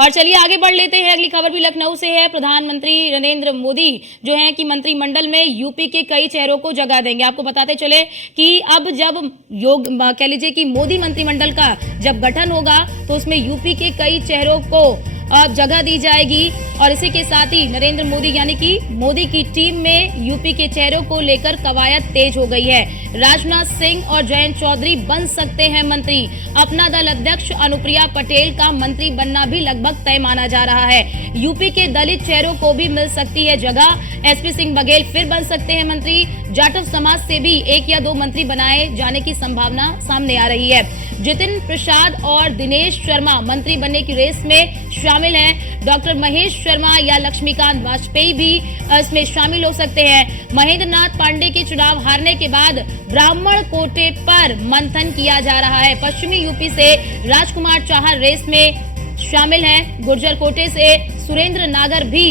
और चलिए आगे बढ़ लेते हैं। अगली खबर भी लखनऊ से है। प्रधानमंत्री नरेंद्र मोदी जो हैं कि मंत्रिमंडल में यूपी के कई चेहरों को जगह देंगे। आपको बताते चले कि अब जब कह लीजिए कि मोदी मंत्रिमंडल का जब गठन होगा तो उसमें यूपी के कई चेहरों को जगह दी जाएगी। और इसी के साथ ही नरेंद्र मोदी यानी कि मोदी की टीम में यूपी के चेहरों को लेकर कवायद तेज हो गई है। राजनाथ सिंह और जयंत चौधरी बन सकते हैं मंत्री। अपना दल अध्यक्ष अनुप्रिया पटेल का मंत्री बनना भी लगभग तय माना जा रहा है। यूपी के दलित चेहरों को भी मिल सकती है जगह। एसपी सिंह बघेल फिर बन सकते हैं मंत्री। जाटव समाज से भी 1 या 2 मंत्री बनाए जाने की संभावना सामने आ रही है। जितिन प्रसाद और दिनेश शर्मा मंत्री बनने की रेस में शामिल हैं। डॉक्टर महेश शर्मा या लक्ष्मीकांत वाजपेयी भी इसमें शामिल हो सकते हैं। महेंद्र नाथ पांडे के चुनाव हारने के बाद ब्राह्मण कोटे पर मंथन किया जा रहा है। पश्चिमी यूपी से राजकुमार चाहर रेस में शामिल हैं। गुर्जर कोटे से सुरेंद्र नागर भी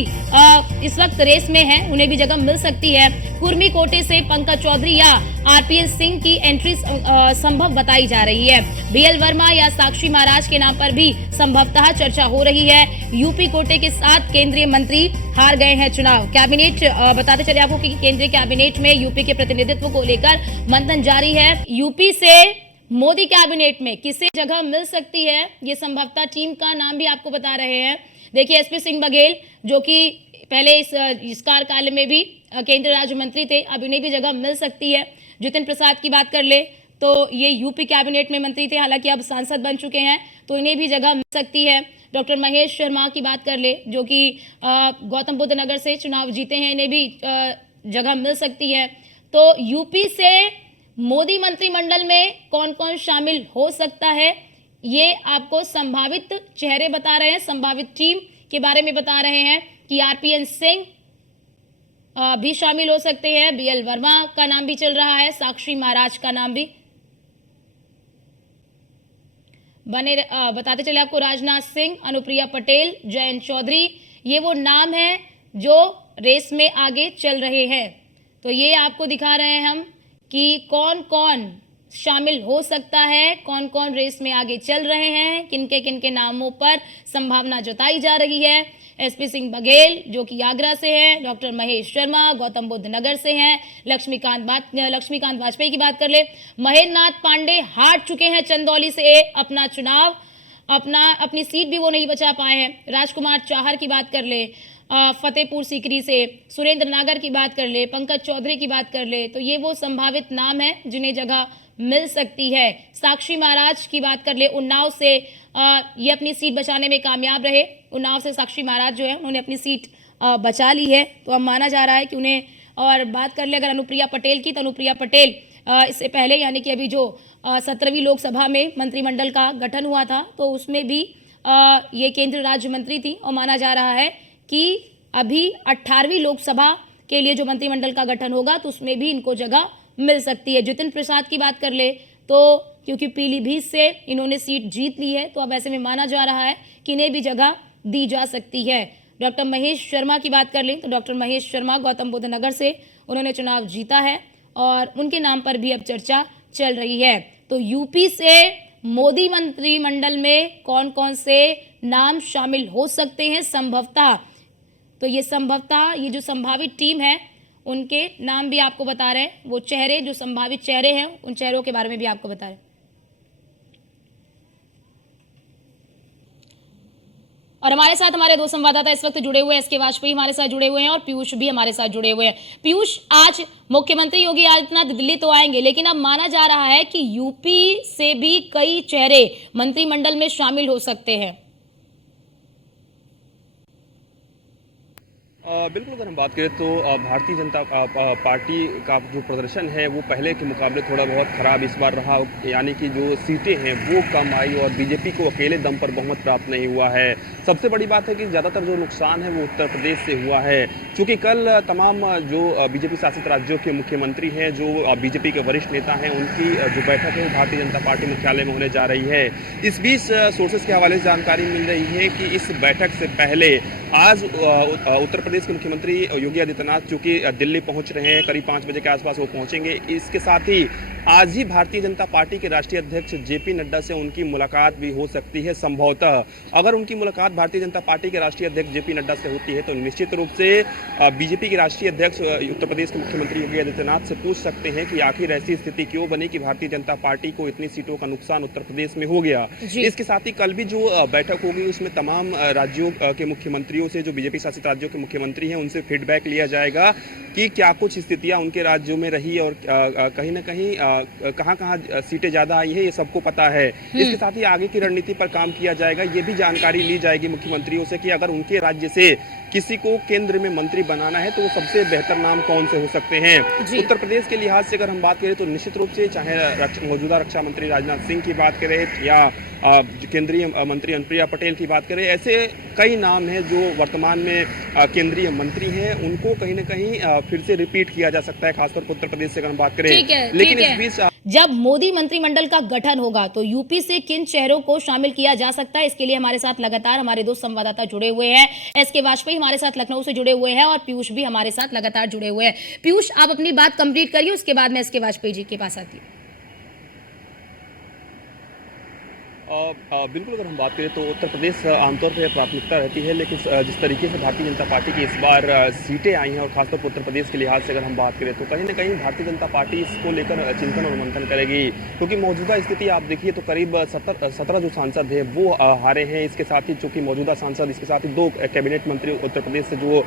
इस वक्त रेस में हैं, उन्हें भी जगह मिल सकती है। कुर्मी कोटे से पंकज चौधरी या आरपीएन सिंह की एंट्री संभव बताई जा रही है। बीएल वर्मा या साक्षी महाराज के नाम पर भी संभवतः चर्चा हो रही है। यूपी कोटे के 7 केंद्रीय मंत्री हार गए हैं चुनाव। कैबिनेट बताते चले आपको कि केंद्रीय कैबिनेट में यूपी के प्रतिनिधित्व को लेकर मंथन जारी है। यूपी से मोदी कैबिनेट में किसे जगह मिल सकती है, ये संभवतः टीम का नाम भी आपको बता रहे हैं। देखिए एसपी सिंह बघेल जो कि पहले इस कार्यकाल में भी केंद्रीय राज्य मंत्री थे, अब इन्हें भी जगह मिल सकती है। जितिन प्रसाद की बात कर ले तो ये यूपी कैबिनेट में मंत्री थे, हालांकि अब सांसद बन चुके हैं, तो इन्हें भी जगह मिल सकती है। डॉक्टर महेश शर्मा की बात कर ले जो कि गौतम बुद्ध नगर से चुनाव जीते हैं, इन्हें भी जगह मिल सकती है। तो यूपी से मोदी मंत्रिमंडल में कौन कौन शामिल हो सकता है, ये आपको संभावित चेहरे बता रहे हैं। संभावित टीम के बारे में बता रहे हैं कि आरपीएन सिंह भी शामिल हो सकते हैं। बीएल वर्मा का नाम भी चल रहा है, साक्षी महाराज का नाम भी बने बताते चले आपको। राजनाथ सिंह, अनुप्रिया पटेल, जयंत चौधरी, ये वो नाम हैं जो रेस में आगे चल रहे हैं। तो ये आपको दिखा रहे हैं हम कि कौन कौन शामिल हो सकता है, कौन कौन रेस में आगे चल रहे हैं, किनके किनके नामों पर संभावना जताई जा रही है। एसपी सिंह बघेल जो कि आगरा से हैं, डॉक्टर महेश शर्मा गौतम बुद्ध नगर से हैं, लक्ष्मीकांत वाजपेयी की बात कर ले। महेंद्र नाथ पांडे हार चुके हैं चंदौली से अपना चुनाव, अपनी सीट भी वो नहीं बचा पाए हैं। राजकुमार चाहर की बात कर ले, फतेहपुर सीकरी से सुरेंद्र नागर की बात कर ले, पंकज चौधरी की बात कर ले, तो ये वो संभावित नाम है जिन्हें जगह मिल सकती है। साक्षी महाराज की बात कर ले, उन्नाव से ये अपनी सीट बचाने में कामयाब रहे। उन्नाव से साक्षी महाराज जो है उन्होंने अपनी सीट बचा ली है, तो अब माना जा रहा है कि उन्हें। और बात कर ले अगर अनुप्रिया पटेल की, तो अनुप्रिया पटेल इससे पहले यानी कि अभी जो 17वीं लोकसभा में मंत्रिमंडल का गठन हुआ था तो उसमें भी ये केंद्रीय राज्य मंत्री थी, और माना जा रहा है कि अभी 18वीं लोकसभा के लिए जो मंत्रिमंडल का गठन होगा तो उसमें भी इनको जगह मिल सकती है। जितिन प्रसाद की बात कर ले तो क्योंकि पीलीभीत से इन्होंने सीट जीत ली है, तो अब ऐसे में माना जा रहा है कि इन्हें भी जगह दी जा सकती है। डॉक्टर महेश शर्मा की बात कर लें तो डॉक्टर महेश शर्मा गौतम बुद्ध नगर से उन्होंने चुनाव जीता है और उनके नाम पर भी अब चर्चा चल रही है। तो यूपी से मोदी मंत्रिमंडल में कौन कौन से नाम शामिल हो सकते हैं संभवतः, तो ये संभवतः ये जो संभावित टीम है उनके नाम भी आपको बता रहे हैं। वो चेहरे जो संभावित चेहरे हैं उन चेहरों के बारे में भी आपको बता रहे हैं। और हमारे साथ हमारे 2 संवाददाता इस वक्त जुड़े हुए हैं। एसके वाजपेयी हमारे साथ जुड़े हुए हैं और पीयूष भी हमारे साथ जुड़े हुए हैं। पीयूष, आज मुख्यमंत्री योगी आदित्यनाथ दिल्ली तो आएंगे, लेकिन अब माना जा रहा है कि यूपी से भी कई चेहरे मंत्रिमंडल में शामिल हो सकते हैं। बिल्कुल, अगर हम बात करें तो भारतीय जनता पार्टी का जो प्रदर्शन है वो पहले के मुकाबले थोड़ा बहुत खराब इस बार रहा, यानी कि जो सीटें हैं वो कम आई और बीजेपी को अकेले दम पर बहुमत प्राप्त नहीं हुआ है। सबसे बड़ी बात है कि ज़्यादातर जो नुकसान है वो उत्तर प्रदेश से हुआ है, क्योंकि कल तमाम जो बीजेपी शासित राज्यों के मुख्यमंत्री हैं, जो बीजेपी के वरिष्ठ नेता हैं, उनकी जो बैठक है वो भारतीय जनता पार्टी मुख्यालय में होने जा रही है। इस बीच सोर्सेस के हवाले से जानकारी मिल रही है कि इस बैठक से पहले आज उत्तर प्रदेश के मुख्यमंत्री योगी आदित्यनाथ चूंकि दिल्ली पहुंच रहे हैं, करीब 5 बजे के आसपास वो पहुंचेंगे। इसके साथ ही आज ही भारतीय जनता पार्टी के राष्ट्रीय अध्यक्ष जेपी नड्डा से उनकी मुलाकात भी हो सकती है संभवतः। अगर उनकी मुलाकात भारतीय जनता पार्टी के राष्ट्रीय अध्यक्ष जेपी नड्डा से होती है तो निश्चित रूप से बीजेपी के राष्ट्रीय अध्यक्ष उत्तर प्रदेश के मुख्यमंत्री योगी आदित्यनाथ से पूछ सकते हैं कि आखिर ऐसी स्थिति क्यों बनी कि भारतीय जनता पार्टी को इतनी सीटों का नुकसान उत्तर प्रदेश में हो गया। इसके साथ ही कल भी जो बैठक होगी उसमें तमाम राज्यों के मुख्यमंत्रियों से, जो बीजेपी शासित राज्यों के मुख्यमंत्री हैं, उनसे फीडबैक लिया जाएगा कि क्या कुछ स्थितियां उनके राज्यों में रही और कहीं ना कहीं कहां-कहां सीटें ज्यादा आई है, ये सबको पता है। इसके साथ ही आगे की रणनीति पर काम किया जाएगा। ये भी जानकारी ली जाएगी मुख्यमंत्रियों से कि अगर उनके राज्य से किसी को केंद्र में मंत्री बनाना है तो वो सबसे बेहतर नाम कौन से हो सकते हैं। उत्तर प्रदेश के लिहाज से अगर हम बात करें तो निश्चित रूप से चाहे मौजूदा रक्षा मंत्री राजनाथ सिंह की बात करें या केंद्रीय मंत्री अनुप्रिया पटेल की बात करें, ऐसे कई नाम हैं जो वर्तमान में केंद्रीय मंत्री हैं, उनको कहीं ना कहीं फिर से रिपीट किया जा सकता है, खासतौर पर उत्तर प्रदेश से अगर हम बात करें। लेकिन इस बीच जब मोदी मंत्रिमंडल का गठन होगा तो यूपी से किन चेहरों को शामिल किया जा सकता है, इसके लिए हमारे साथ लगातार हमारे दो संवाददाता जुड़े हुए हैं। एसके वाजपेयी हमारे साथ लखनऊ से जुड़े हुए हैं और पीयूष भी हमारे साथ लगातार जुड़े हुए हैं। पीयूष, आप अपनी बात कंप्लीट करिए, उसके बाद मैं एसके वाजपेयी जी के पास आती हूँ। बिल्कुल, अगर हम बात करें तो उत्तर प्रदेश आमतौर पर प्राथमिकता रहती है, लेकिन जिस तरीके से भारतीय जनता पार्टी की इस बार सीटें आई हैं और खासतौर पर उत्तर प्रदेश के लिहाज से अगर हम बात करें तो कहीं ना कहीं भारतीय जनता पार्टी इसको लेकर चिंतन और मंथन करेगी, क्योंकि मौजूदा स्थिति आप देखिए तो करीब 17 जो सांसद हैं वो हारे हैं। इसके साथ ही चूंकि मौजूदा सांसद, इसके साथ ही 2 कैबिनेट मंत्री उत्तर प्रदेश से जो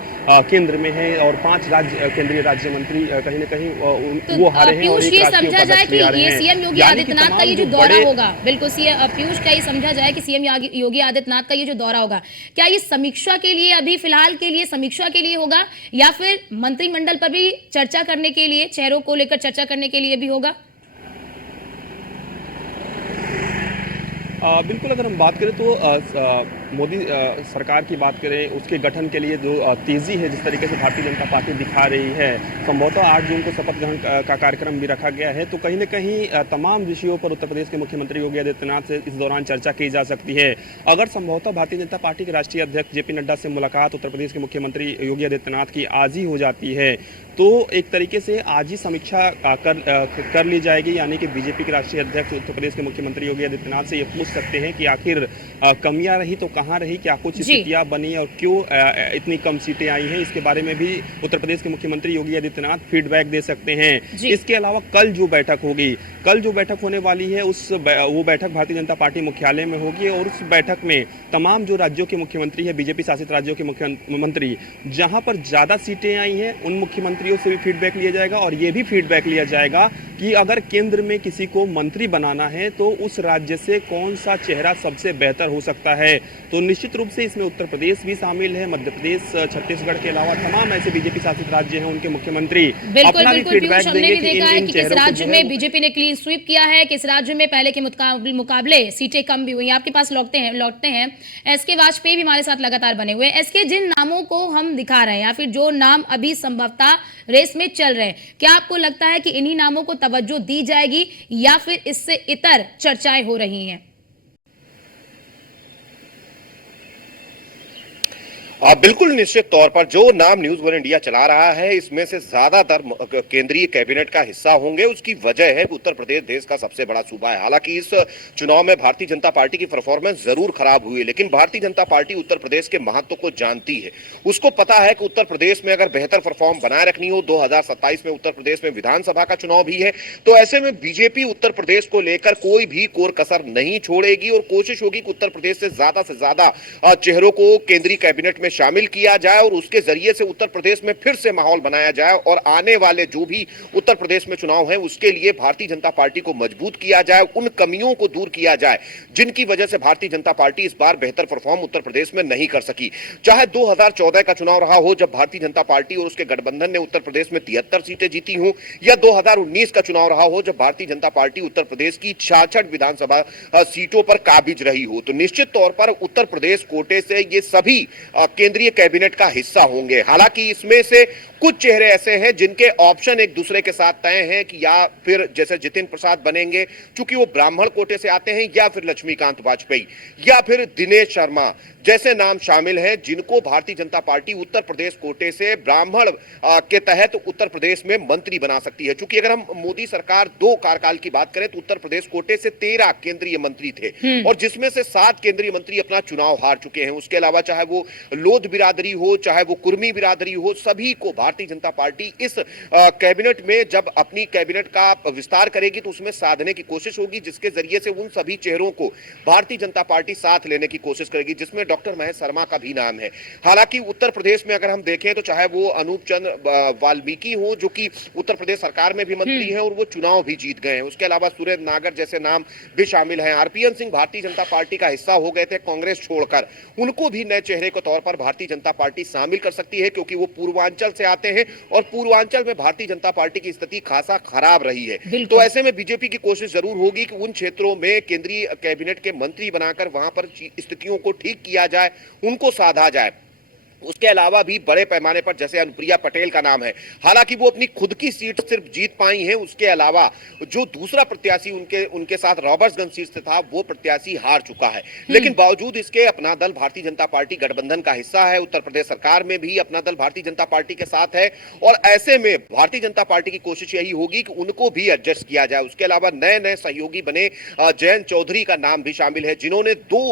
केंद्र में है और 5 केंद्रीय राज्य मंत्री कहीं ना कहीं वो हारे हैं। और ये समझा जाए कि ये सीएम योगी आदित्यनाथ का ये जो दौरा होगा, बिल्कुल पीयूष, क्या ये समझा जाए कि सीएम योगी आदित्यनाथ का ये जो दौरा होगा, क्या ये समीक्षा के लिए, अभी फिलहाल के लिए समीक्षा के लिए होगा या फिर मंत्रिमंडल पर भी चर्चा करने के लिए, चेहरों को लेकर चर्चा करने के लिए भी होगा? बिल्कुल, अगर हम बात करें तो मोदी सरकार की बात करें, उसके गठन के लिए जो तेज़ी है, जिस तरीके से भारतीय जनता पार्टी दिखा रही है, संभवतः 8 जून को शपथ ग्रहण का कार्यक्रम भी रखा गया है, तो कहीं न कहीं तमाम विषयों पर उत्तर प्रदेश के मुख्यमंत्री योगी आदित्यनाथ से इस दौरान चर्चा की जा सकती है। अगर संभवतः भारतीय जनता पार्टी के राष्ट्रीय अध्यक्ष जेपी नड्डा से मुलाकात उत्तर प्रदेश के मुख्यमंत्री योगी आदित्यनाथ की आज ही हो जाती है तो एक तरीके से आज ही समीक्षा कर ली जाएगी, यानी कि बीजेपी के राष्ट्रीय अध्यक्ष उत्तर प्रदेश के मुख्यमंत्री योगी आदित्यनाथ से ये पूछ सकते हैं कि आखिर कमियां रही तो कहाँ रही, क्या कुछ स्थितियां बनी और क्यों इतनी कम सीटें आई हैं, इसके बारे में भी उत्तर प्रदेश के मुख्यमंत्री योगी आदित्यनाथ फीडबैक दे सकते हैं। इसके अलावा कल जो बैठक होगी, कल जो बैठक होने वाली है वो बैठक भारतीय जनता पार्टी मुख्यालय में होगी और उस बैठक में तमाम जो राज्यों के मुख्यमंत्री है, बीजेपी शासित राज्यों के मुख्यमंत्री, जहां पर ज्यादा सीटें आई हैं उन मुख्यमंत्रियों से भी फीडबैक लिया जाएगा और ये भी फीडबैक लिया जाएगा कि अगर केंद्र में किसी को मंत्री बनाना है तो उस राज्य से कौन सा चेहरा सबसे बेहतर हो सकता है। तो निश्चित रूप से इसमें उत्तर प्रदेश भी शामिल है, मध्य प्रदेश, छत्तीसगढ़ के अलावा तमाम ऐसे बीजेपी शासित राज्य हैं, उनके मुख्यमंत्री अपना भी फीडबैक देंगे कि इन किस राज्य में बीजेपी ने क्लीन स्वीप किया है, किस राज्य में पहले के मुकाबले सीटें कम भी हुई। आपके पास लौटते हैं एसके वाजपेयी भी हमारे साथ लगातार बने हुए हैं। एसके, जिन नामों को हम दिखा रहे हैं या फिर जो नाम अभी संभवतः रेस में चल रहे हैं, क्या आपको लगता है कि इन्हीं नामों को तवज्जो दी जाएगी या फिर इससे इतर चर्चाएं हो रही हैं? बिल्कुल निश्चित तौर पर जो नाम न्यूज वन इंडिया चला रहा है इसमें से ज्यादातर केंद्रीय कैबिनेट का हिस्सा होंगे। उसकी वजह है उत्तर प्रदेश देश का सबसे बड़ा सूबा है। हालांकि इस चुनाव में भारतीय जनता पार्टी की परफॉर्मेंस जरूर खराब हुई, लेकिन भारतीय जनता पार्टी उत्तर प्रदेश के महत्व को जानती है। उसको पता है कि उत्तर प्रदेश में अगर बेहतर परफॉर्म बनाए रखनी हो, 2027 में उत्तर प्रदेश में विधानसभा का चुनाव भी है, तो ऐसे में बीजेपी उत्तर प्रदेश को लेकर कोई भी कोर कसर नहीं छोड़ेगी और कोशिश होगी कि उत्तर प्रदेश से ज्यादा चेहरों को केंद्रीय कैबिनेट में शामिल किया जाए और उसके जरिए से उत्तर प्रदेश में फिर से माहौल बनाया जाए और आने वाले जो भी उत्तर प्रदेश में चुनाव है उसके लिए भारतीय जनता पार्टी को मजबूत किया जाए, उन कमियों को दूर किया जाए जिनकी वजह से भारतीय जनता पार्टी इस बार बेहतर परफॉर्म उत्तर प्रदेश में नहीं कर सकी। चाहे 2014 का चुनाव रहा हो जब भारतीय जनता पार्टी और उसके गठबंधन ने उत्तर प्रदेश में 73 सीटें जीती हों, या 2019 का चुनाव रहा हो जब भारतीय जनता पार्टी उत्तर प्रदेश की 66 विधानसभा सीटों पर काबिज रही हो, तो निश्चित तौर पर उत्तर प्रदेश कोटे से ये सभी केंद्रीय कैबिनेट का हिस्सा होंगे। हालांकि इसमें से कुछ चेहरे ऐसे हैं जिनके ऑप्शन एक दूसरे के साथ तय हैं कि या फिर जैसे जितिन प्रसाद बनेंगे चूंकि वो ब्राह्मण कोटे से आते हैं, या फिर लक्ष्मीकांत वाजपेयी, या फिर दिनेश शर्मा जैसे नाम शामिल हैं जिनको भारतीय जनता पार्टी उत्तर प्रदेश कोटे से ब्राह्मण के तहत उत्तर प्रदेश में मंत्री बना सकती है। चूंकि अगर हम मोदी सरकार 2 कार्यकाल की बात करें तो उत्तर प्रदेश कोटे से 13 केंद्रीय मंत्री थे और जिसमें से 7 केंद्रीय मंत्री अपना चुनाव हार चुके हैं। उसके अलावा चाहे वो लोध बिरादरी हो, चाहे वो कुर्मी बिरादरी हो, सभी को भारतीय जनता पार्टी इस कैबिनेट में जब अपनी कैबिनेट का विस्तार करेगी तो उसमें साधने की कोशिश होगी, जिसके जरिए से उन सभी चेहरों को भारतीय जनता पार्टी साथ लेने की कोशिश करेगी, जिसमें डॉक्टर महेश शर्मा का भी नाम है। हालांकि उत्तर प्रदेश में अगर हम देखें तो चाहे वो अनूप चंद्र वाल्मीकि हो जो कि उत्तर प्रदेश सरकार में भी मंत्री हैं और वो चुनाव भी जीत गए हैं, उसके अलावा सुरेंद्र नागर जैसे नाम भी शामिल हैं। आरपीएन सिंह भारतीय जनता पार्टी का हिस्सा हो गए थे कांग्रेस छोड़कर, उनको भी नए चेहरे के तौर पर भारतीय जनता पार्टी शामिल कर सकती है क्योंकि वो पूर्वांचल से आते हैं और पूर्वांचल में भारतीय जनता पार्टी की स्थिति खासा खराब रही है। तो ऐसे में बीजेपी की कोशिश जरूर होगी कि उन क्षेत्रों में केंद्रीय कैबिनेट के मंत्री बनाकर वहां पर स्थितियों को ठीक किया जाए, उनको साधा जाए। उसके अलावा भी बड़े पैमाने पर जैसे अनुप्रिया पटेल का नाम है, हालांकि वो अपनी खुद की सीट सिर्फ जीत पाई हैं, उसके अलावा जो दूसरा प्रत्याशी उनके साथ रॉबर्ट्सगंज सीट से था वो प्रत्याशी हार चुका है। लेकिन बावजूद इसके अपना दल भारतीय जनता पार्टी गठबंधन का हिस्सा है, उत्तर प्रदेश सरकार में भी अपना दल भारतीय जनता पार्टी के साथ है और ऐसे में भारतीय जनता पार्टी की कोशिश यही होगी कि उनको भी एडजस्ट किया जाए। उसके अलावा नए नए सहयोगी बने जयंत चौधरी का नाम भी शामिल है जिन्होंने 2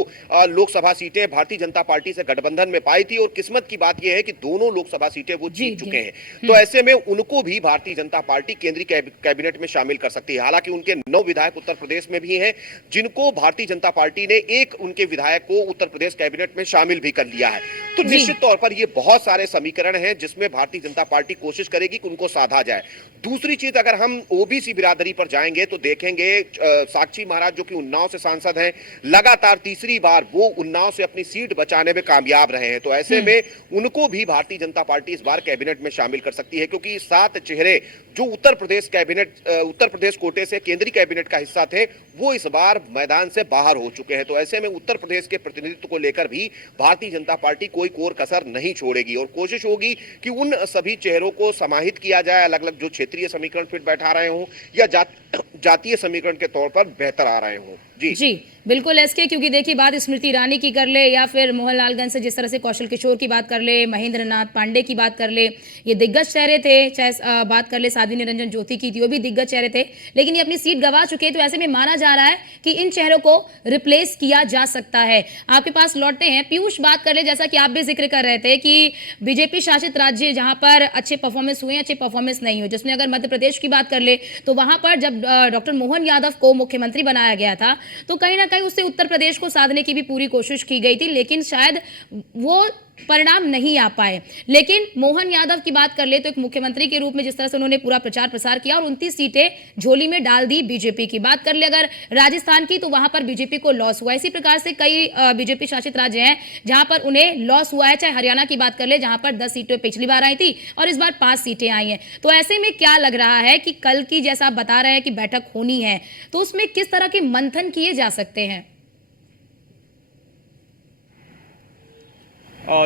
लोकसभा सीटें भारतीय जनता पार्टी से गठबंधन में पाई थी और किस्मत की बात यह है कि दोनों लोकसभा सीटें वो जीत चुके हैं। तो ऐसे में उनको भी भारतीय जनता पार्टी केंद्रीय कैबिनेट में शामिल कर सकती है। हालांकि उनके 9 विधायक उत्तर प्रदेश में भी हैं जिनको भारतीय जनता पार्टी ने एक उनके विधायक को उत्तर प्रदेश कैबिनेट में शामिल भी कर लिया है। तो निश्चित तौर पर ये बहुत सारे समीकरण हैं जिसमें भारतीय जनता पार्टी कोशिश करेगी कि उनको साधा जाए। दूसरी चीज अगर हम ओबीसी बिरादरी पर जाएंगे तो देखेंगे साक्षी महाराज जो कि उन्नाव से सांसद हैं, लगातार तीसरी बार वो उन्नाव से अपनी सीट बचाने में कामयाब रहे हैं। तो ऐसे में उनको भी भारतीय जनता पार्टी इस बार कैबिनेट में शामिल कर सकती है क्योंकि 7 चेहरे जो उत्तर प्रदेश कोटे से केंद्रीय कैबिनेट का हिस्सा थे वो इस बार मैदान से बाहर हो चुके हैं। तो ऐसे में उत्तर प्रदेश के प्रतिनिधित्व को लेकर भी भारतीय जनता पार्टी कोई कोर कसर नहीं छोड़ेगी और कोशिश होगी कि उन सभी चेहरों को समाहित किया जाए, अलग अलग जो क्षेत्रीय समीकरण फिर बैठा रहे हों या जातीय समीकरण के तौर पर बेहतर आ रहे हों। जी बिल्कुल एसके, क्योंकि देखिए बात स्मृति ईरानी की कर ले या फिर मोहनलालगंज से जिस तरह से कौशल किशोर की बात कर ले, महेंद्र नाथ पांडे की बात कर ले, ये दिग्गज चेहरे थे। चाहे बात कर ले साध्वी निरंजन ज्योति की थी, वो भी दिग्गज चेहरे थे, लेकिन ये अपनी सीट गंवा चुके। तो ऐसे में माना जा रहा है कि इन चेहरों को रिप्लेस किया जा सकता है। आपके पास लौटते हैं पीयूष, बात कर ले जैसा कि आप भी जिक्र कर रहे थे कि बीजेपी शासित राज्य जहां पर अच्छे परफॉर्मेंस हुए, अच्छे परफॉर्मेंस नहीं हुए, जिसमें अगर मध्य प्रदेश की बात कर ले तो वहां पर जब डॉक्टर मोहन यादव को मुख्यमंत्री बनाया गया था तो कहीं ना कहीं उससे उत्तर प्रदेश को साधने की भी पूरी कोशिश की गई थी, लेकिन शायद वो परिणाम नहीं आ पाए। लेकिन मोहन यादव की बात कर ले तो एक मुख्यमंत्री के रूप में जिस तरह से उन्होंने पूरा प्रचार प्रसार किया और 29 सीटें झोली में डाल दी बीजेपी की। बात कर ले अगर राजस्थान की तो वहां पर बीजेपी को लॉस हुआ। इसी प्रकार से कई बीजेपी शासित राज्य हैं जहां पर उन्हें लॉस हुआ है। चाहे हरियाणा की बात कर ले जहां पर 10 सीटें पिछली बार आई थी और इस बार 5 सीटें आई हैं। तो ऐसे में क्या लग रहा है कि कल की जैसा आप बता रहे हैं कि बैठक होनी है तो उसमें किस तरह के मंथन किए जा सकते हैं?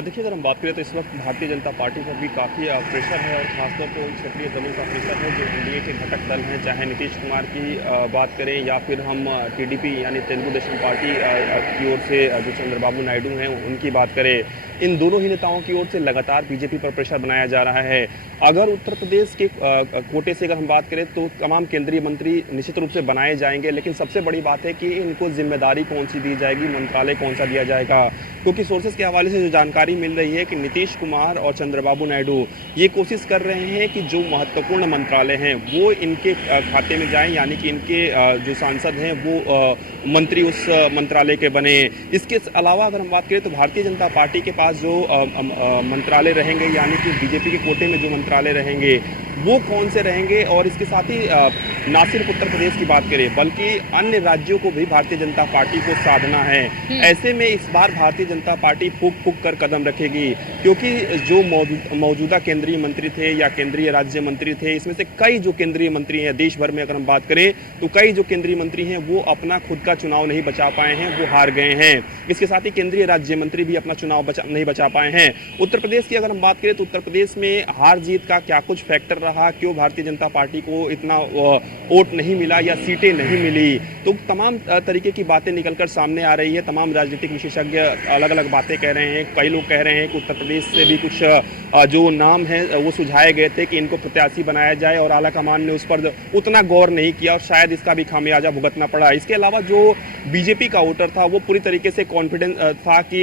देखिए अगर हम बात करें तो इस वक्त भारतीय जनता पार्टी पर भी काफ़ी प्रेशर है और खासतौर पर उन क्षेत्रीय दलों का प्रेशर है जो एनडीए के घटक दल हैं। चाहे नीतीश कुमार की बात करें या फिर हम टीडीपी यानी तेलुगु देशम पार्टी की ओर से जो चंद्रबाबू नायडू हैं उनकी बात करें, इन दोनों ही नेताओं की ओर से लगातार बीजेपी पर प्रेशर बनाया जा रहा है। अगर उत्तर प्रदेश के कोटे से अगर हम बात करें तो तमाम केंद्रीय मंत्री निश्चित रूप से बनाए जाएंगे, लेकिन सबसे बड़ी बात है कि इनको जिम्मेदारी कौन सी दी जाएगी, मंत्रालय कौन सा दिया जाएगा। क्योंकि सोर्सेज के हवाले से जो जानकारी मिल रही है कि नीतीश कुमार और चंद्रबाबू नायडू ये कोशिश कर रहे हैं कि जो महत्वपूर्ण मंत्रालय हैं वो इनके खाते में जाएं, यानी कि इनके जो सांसद हैं वो मंत्री उस मंत्रालय के बने। इसके अलावा अगर हम बात करें तो भारतीय जनता पार्टी के पास जो मंत्रालय रहेंगे यानी कि बीजेपी के कोटे में जो मंत्रालय रहेंगे वो कौन से रहेंगे, और इसके साथ ही ना सिर्फ उत्तर प्रदेश की बात करें बल्कि अन्य राज्यों को भी भारतीय जनता पार्टी को साधना है। ऐसे में इस बार भारतीय जनता पार्टी फूक फूक कर पर कदम रखेगी, क्योंकि जो मौजूदा केंद्रीय मंत्री थे या केंद्रीय राज्य मंत्री थे, इसमें से कई जो केंद्रीय मंत्री हैं देश भर में अगर हम बात करें तो कई जो केंद्रीय मंत्री हैं वो अपना खुद का चुनाव नहीं बचा पाए हैं, वो हार गए हैं। इसके साथ ही केंद्रीय राज्य मंत्री भी अपना चुनाव नहीं बचा पाए हैं। उत्तर प्रदेश की अगर हम बात करें तो उत्तर प्रदेश में हार जीत का क्या कुछ फैक्टर रहा, क्यों भारतीय जनता पार्टी को इतना वोट नहीं मिला या सीटें नहीं मिली, तो तमाम तरीके की बातें निकलकर सामने आ रही है। तमाम राजनीतिक विशेषज्ञ अलग अलग बातें कह रहे हैं। कई लोग कह रहे हैं कि उत्तर प्रदेश से भी कुछ जो नाम है वो सुझाए गए थे कि इनको प्रत्याशी बनाया जाए और आलाकमान ने उस पर उतना गौर नहीं किया और शायद इसका भी खामियाजा भुगतना पड़ा। इसके अलावा जो बीजेपी का वोटर था वो पूरी तरीके से कॉन्फिडेंस था कि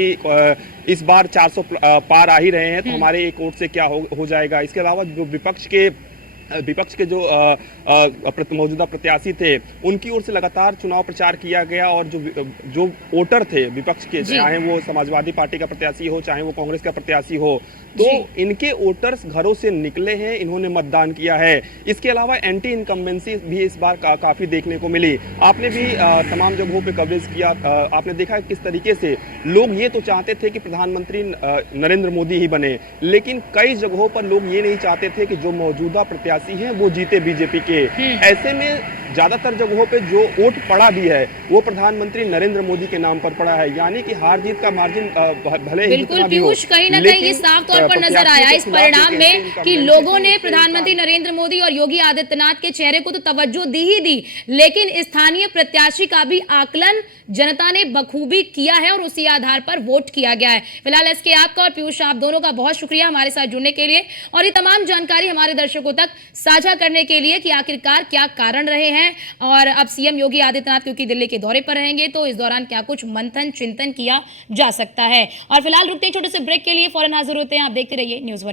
इस बार 400 पार आ ही रहे हैं, तो हमारे एक वोट से क्या हो जाएगा। इसके अलावा जो विपक्ष के जो मौजूदा प्रत्याशी थे उनकी ओर से लगातार चुनाव प्रचार किया गया और जो वोटर थे विपक्ष के, चाहे वो समाजवादी पार्टी का प्रत्याशी हो चाहे वो कांग्रेस का प्रत्याशी हो, तो इनके वोटर्स घरों से निकले हैं, इन्होंने मतदान किया है। इसके अलावा एंटी इनकम्बेंसी भी इस बार काफी देखने को मिली। आपने भी तमाम जगहों पे कवरेज किया, आपने देखा किस तरीके से लोग ये तो चाहते थे कि प्रधानमंत्री नरेंद्र मोदी ही बने, लेकिन कई जगहों पर लोग ये नहीं चाहते थे कि जो मौजूदा प्रत्याशी हैं वो जीते बीजेपी के। ऐसे में ज्यादातर जगहों पे जो वोट पड़ा भी है वो प्रधानमंत्री नरेंद्र मोदी के नाम पर पड़ा है, यानी कि हार जीत का मार्जिन भले ही बिल्कुल पीयूष, कहीं ना कहीं ये साफ तौर पर नजर आया इस परिणाम में कि लोगों ने प्रधानमंत्री नरेंद्र मोदी और योगी आदित्यनाथ के चेहरे को तो तवज्जो दी ही दी, लेकिन स्थानीय प्रत्याशी का भी आकलन जनता ने बखूबी किया है और उसी आधार पर वोट किया गया है। फिलहाल एसके आपका और पीयूष आप दोनों का बहुत शुक्रिया हमारे साथ जुड़ने के लिए और ये तमाम जानकारी हमारे दर्शकों तक साझा करने के लिए कि आखिरकार क्या कारण रहे हैं और अब सीएम योगी आदित्यनाथ क्योंकि दिल्ली के दौरे पर रहेंगे तो इस दौरान क्या कुछ मंथन चिंतन किया जा सकता है। और फिलहाल रुकते हैं छोटे से ब्रेक के लिए, फौरन हाजिर होते हैं। आप देखते रहिए न्यूज़ 1।